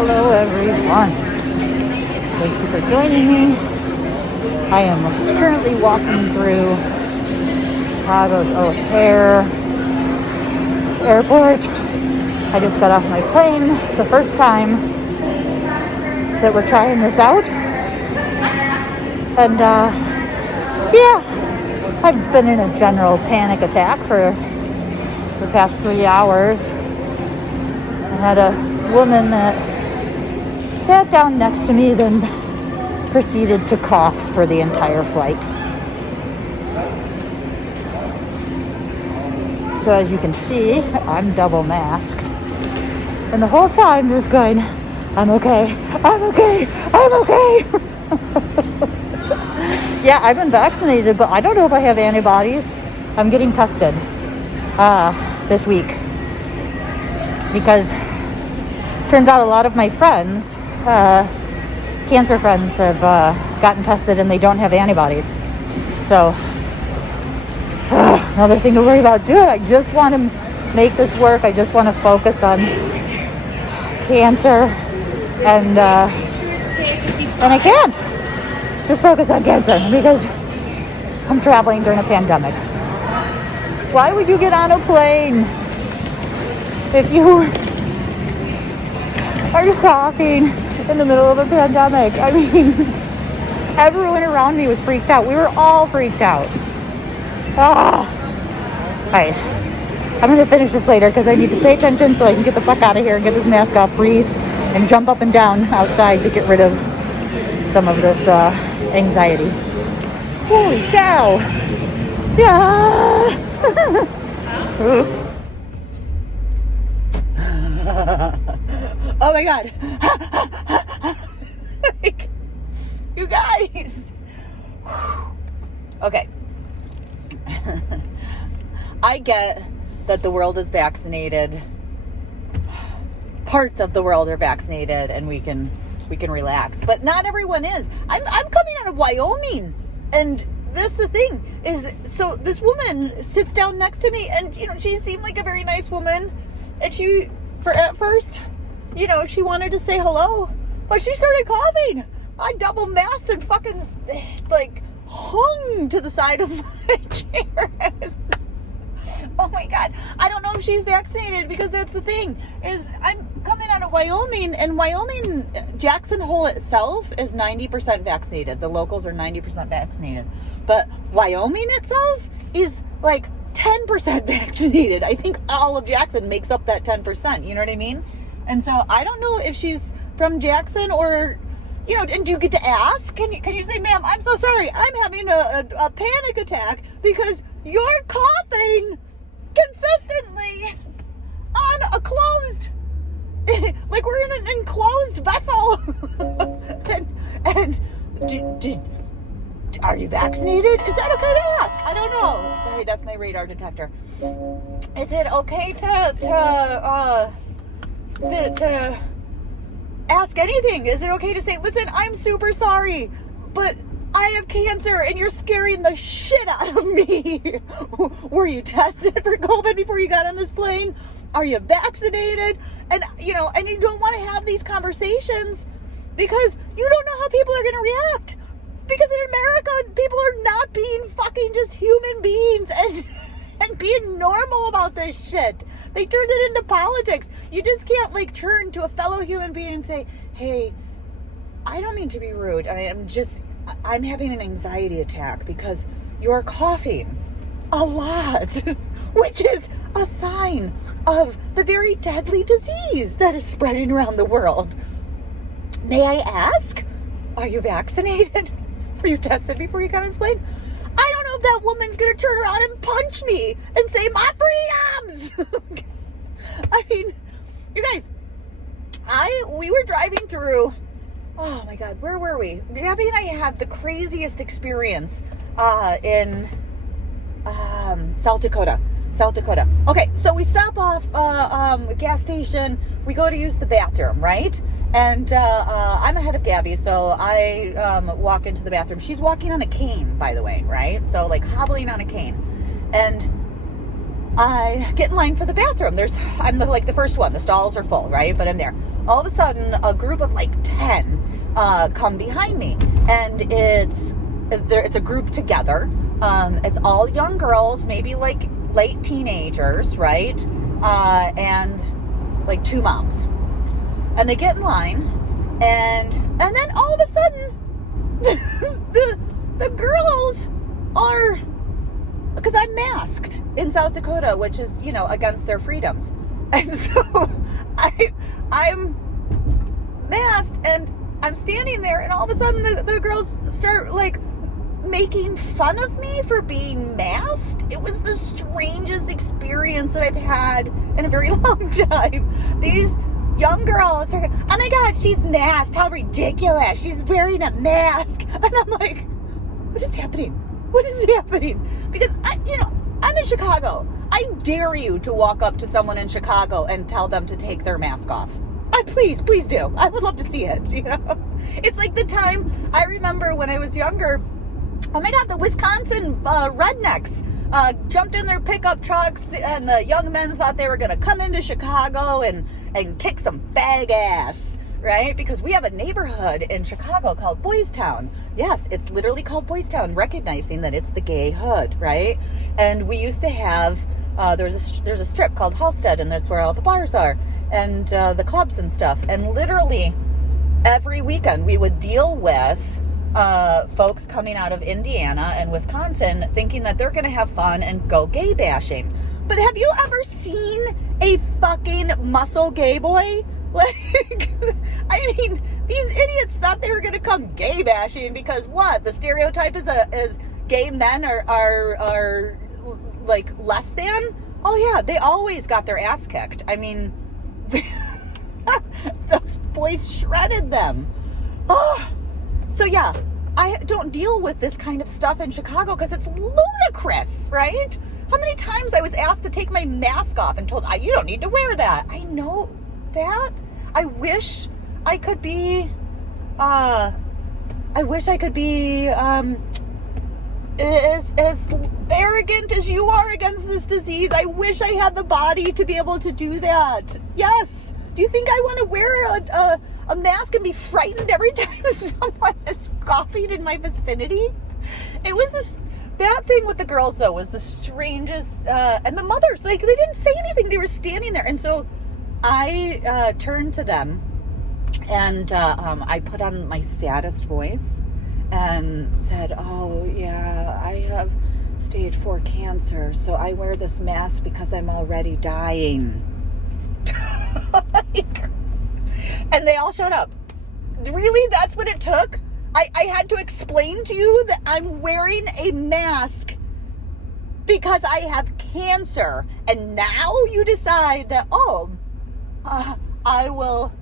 Hello everyone. Thank you for joining me. I am currently walking through Chicago's O'Hare Airport. I just got off my plane, the first time that we're trying this out. And yeah, I've been in a general panic attack for the past 3 hours. I had a woman that sat down next to me, then proceeded to cough for the entire flight. So as you can see, I'm double masked. And the whole time just going, I'm okay, I'm okay, I'm okay. Yeah, I've been vaccinated, but I don't know if I have antibodies. I'm getting tested this week. Because turns out a lot of my friends, cancer friends, have gotten tested and they don't have antibodies. So, another thing to worry about. Dude, I just want to make this work. I just want to focus on cancer, and I can't just focus on cancer because I'm traveling during a pandemic. Why would you get on a plane if you are coughing in the middle of a pandemic? I mean, everyone around me was freaked out. We were all freaked out. All right. I'm going to finish this later because I need to pay attention so I can get the fuck out of here and get this mask off, breathe, and jump up and down outside to get rid of some of this anxiety. Holy cow. Yeah. Oh my God. Like, you guys. Okay. I get that the world is vaccinated. Parts of the world are vaccinated and we can relax. But not everyone is. I'm coming out of Wyoming, and this the thing is, so this woman sits down next to me, and she seemed like a very nice woman, and at first, she wanted to say hello, but she started coughing. I double masked and fucking hung to the side of my chair. Oh my God. I don't know if she's vaccinated, because that's the thing, is I'm coming out of Wyoming, and Wyoming, Jackson Hole itself is 90% vaccinated. The locals are 90% vaccinated. But Wyoming itself is like 10% vaccinated. I think all of Jackson makes up that 10%. You know what I mean? And so I don't know if she's from Jackson or, and do you get to ask? Can you say, ma'am, I'm so sorry, I'm having a panic attack because you're coughing consistently on a closed, like we're in an enclosed vessel. and are you vaccinated? Is that okay to ask? I don't know. Sorry, that's my radar detector. Is it okay to ask anything? Is it okay to say, listen, I'm super sorry, but I have cancer and you're scaring the shit out of me. Were you tested for COVID before you got on this plane? Are you vaccinated? And you don't want to have these conversations because you don't know how people are going to react. Because in America, people are not being fucking just human beings and being normal about this shit. They turned it into politics. You just can't turn to a fellow human being and say, hey, I don't mean to be rude. I'm having an anxiety attack because you're coughing a lot, which is a sign of the very deadly disease that is spreading around the world. May I ask, are you vaccinated? Were you tested before you got on this plane? I don't know if that woman's going to turn around and punch me and say, my freedoms! I mean, you guys, we were driving through, oh my God, where were we? Gabby and I had the craziest experience in South Dakota. Okay, so we stop off a gas station. We go to use the bathroom, right? And I'm ahead of Gabby, so I walk into the bathroom. She's walking on a cane, by the way, right? So hobbling on a cane. And I get in line for the bathroom. I'm the first one. The stalls are full, right? But I'm there. All of a sudden, a group of like 10 come behind me, and it's a group together. It's all young girls, maybe like late teenagers, right? And like 2 moms. And they get in line, and then all of a sudden, the girls are, because I'm masked in South Dakota, which is, against their freedoms. And so I'm masked, and I'm standing there, and all of a sudden the girls start like making fun of me for being masked. It was the strangest experience that I've had in a very long time. These young girls are, oh my God, she's masked. How ridiculous. She's wearing a mask. And I'm like, what is happening? What is happening? Because I'm in Chicago. I dare you to walk up to someone in Chicago and tell them to take their mask off. Please do. I would love to see it. It's like the time I remember when I was younger. Oh my God, the Wisconsin rednecks jumped in their pickup trucks, and the young men thought they were going to come into Chicago and kick some fag ass, right? Because we have a neighborhood in Chicago called Boys Town. Yes, it's literally called Boys Town, recognizing that it's the gay hood, right? And we used to have, there's a strip called Halstead, and that's where all the bars are, and the clubs and stuff. And literally every weekend we would deal with folks coming out of Indiana and Wisconsin thinking that they're going to have fun and go gay bashing. But have you ever seen a fucking muscle gay boy? Like, I mean, these idiots thought they were going to come gay bashing because what? The stereotype is gay men are like less than? Oh yeah, they always got their ass kicked. I mean, those boys shredded them. Oh. So yeah, I don't deal with this kind of stuff in Chicago because it's ludicrous, right? How many times I was asked to take my mask off and told, you don't need to wear that. I know that. I wish I could be as arrogant as you are against this disease. I wish I had the body to be able to do that. Yes. Do you think I want to wear a mask and be frightened every time someone is coughing in my vicinity? It was that thing with the girls, though, was the strangest. And the mothers, like, they didn't say anything. They were standing there. And so I turned to them, and I put on my saddest voice and said, oh, yeah, I have stage 4 cancer, so I wear this mask because I'm already dying. And they all showed up. Really? That's what it took? I had to explain to you that I'm wearing a mask because I have cancer. And now you decide that, I will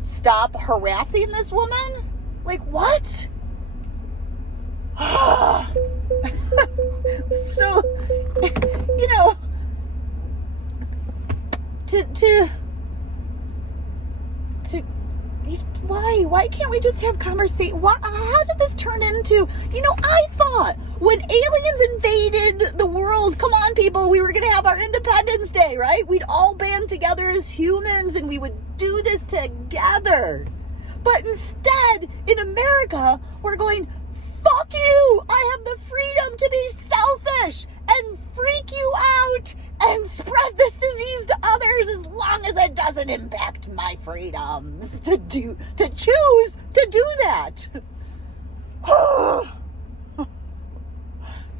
stop harassing this woman? Like, what? So, why can't we just have conversation? How did this turn into, I thought when aliens invaded the world, come on people, we were going to have our Independence Day, right? We'd all band together as humans and we would do this together. But instead, in America, we're going, fuck you! I have the freedom to be selfish and freak you out and spread this disease to others as long as it doesn't impact my freedoms to choose to do that.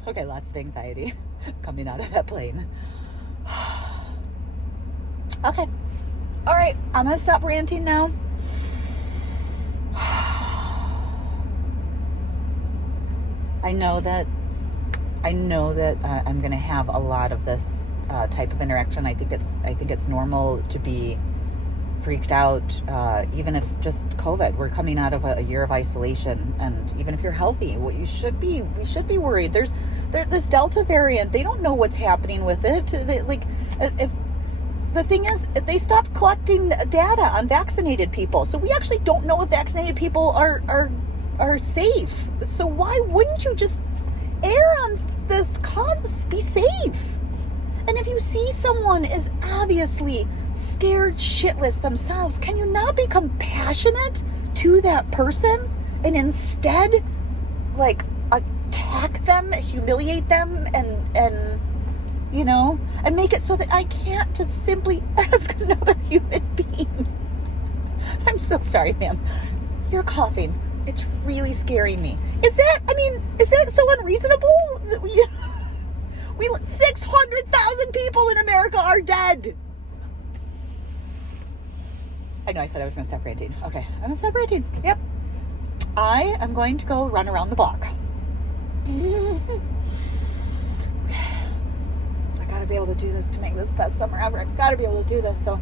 Okay, lots of anxiety coming out of that plane. Okay. All right, I'm going to stop ranting now. I know that I'm going to have a lot of this type of interaction. I think it's normal to be freaked out, even if just COVID. We're coming out of a year of isolation, and even if you're healthy, we should be worried. There's this Delta variant. They don't know what's happening with it. If the thing is, they stopped collecting data on vaccinated people, so we actually don't know if vaccinated people are safe. So why wouldn't you just err on this cause? Be safe. And if you see someone is obviously scared shitless themselves, can you not be compassionate to that person and instead like attack them, humiliate them, and you know, and make it so that I can't just simply ask another human being? I'm so sorry, ma'am. You're coughing. It's really scaring me. Is that so unreasonable? We 600,000 people in America are dead. I know I said I was going to stop ranting. Okay, I'm going to stop ranting. Yep. I am going to go run around the block. I gotta be able to do this to make this the best summer ever. I've got to be able to do this, so.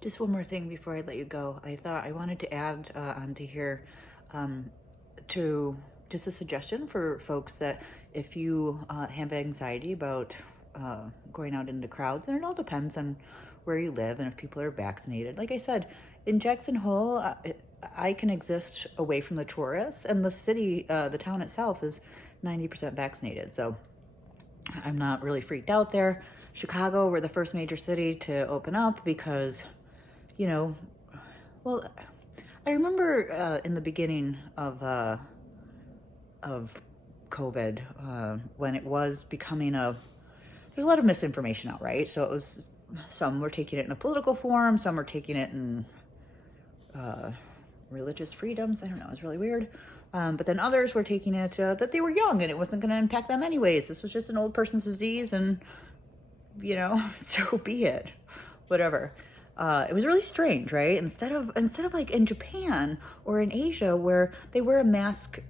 Just one more thing before I let you go. I thought I wanted to add onto here to just a suggestion for folks that if you have anxiety about going out into crowds, and it all depends on where you live and if people are vaccinated. Like I said, in Jackson Hole, I can exist away from the tourists, and the city, the town itself is 90% vaccinated. So I'm not really freaked out there. Chicago, we're the first major city to open up because, you know, well, I remember in the beginning of COVID, when it was becoming there's a lot of misinformation out, right? So it was, some were taking it in a political form, some were taking it in religious freedoms. I don't know, it was really weird. But then others were taking it that they were young and it wasn't going to impact them anyways. This was just an old person's disease, and, you know, so be it, whatever. It was really strange, right? Instead of like in Japan or in Asia, where they wear a mask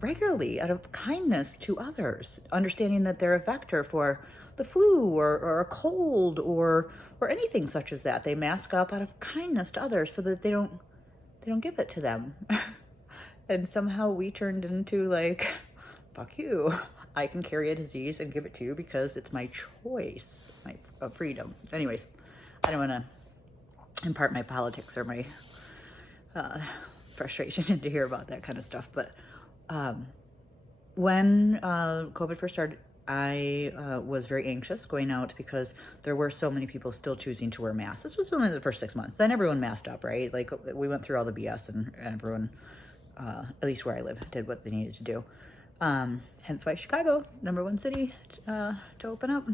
regularly out of kindness to others, understanding that they're a vector for the flu or a cold or anything such as that. They mask up out of kindness to others so that they don't give it to them. And somehow we turned into like, fuck you. I can carry a disease and give it to you because it's my choice, my freedom. Anyways, I don't want to impart my politics or my frustration into here about that kind of stuff. But when COVID first started, I was very anxious going out because there were so many people still choosing to wear masks. This was only the first 6 months. Then everyone masked up, right? Like we went through all the BS and everyone, at least where I live, did what they needed to do. Hence why Chicago, #1 city to open up.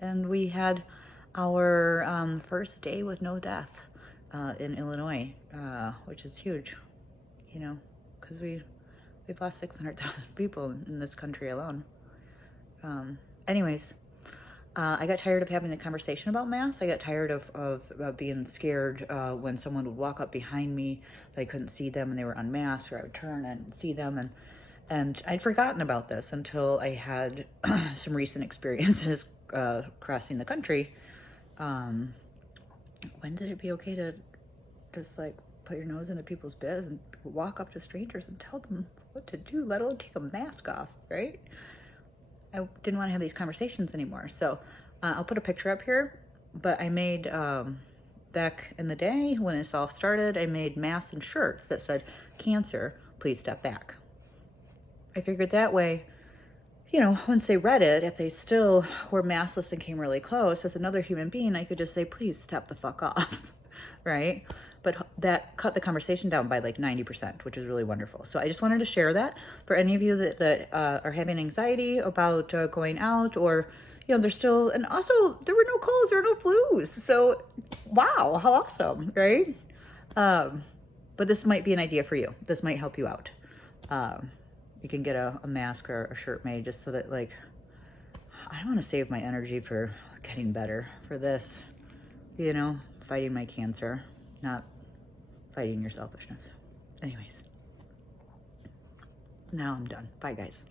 And we had our first day with no death in Illinois, which is huge, you know, because we've lost 600,000 people in this country alone. Anyways, I got tired of having the conversation about masks. I got tired of being scared when someone would walk up behind me that I couldn't see them and they were unmasked, or I would turn and see them, and I'd forgotten about this until I had some recent experiences crossing the country. When did it be okay to just like put your nose into people's biz and walk up to strangers and tell them what to do, let alone take a mask off, right? I didn't want to have these conversations anymore. So I'll put a picture up here, but I made, back in the day when this all started, I made masks and shirts that said, "Cancer, please step back." I figured that way, you know, once they read it, if they still were maskless and came really close, as another human being, I could just say, "Please step the fuck off," right? But that cut the conversation down by like 90%, which is really wonderful. So I just wanted to share that for any of you that are having anxiety about going out, or, you know, there's still, and also there were no colds, there were no flus. So wow, how awesome, right? But this might be an idea for you. This might help you out. You can get a mask or a shirt made just so that, like, I want to save my energy for getting better for this, you know, fighting my cancer, not fighting your selfishness. Anyways, now I'm done. Bye, guys.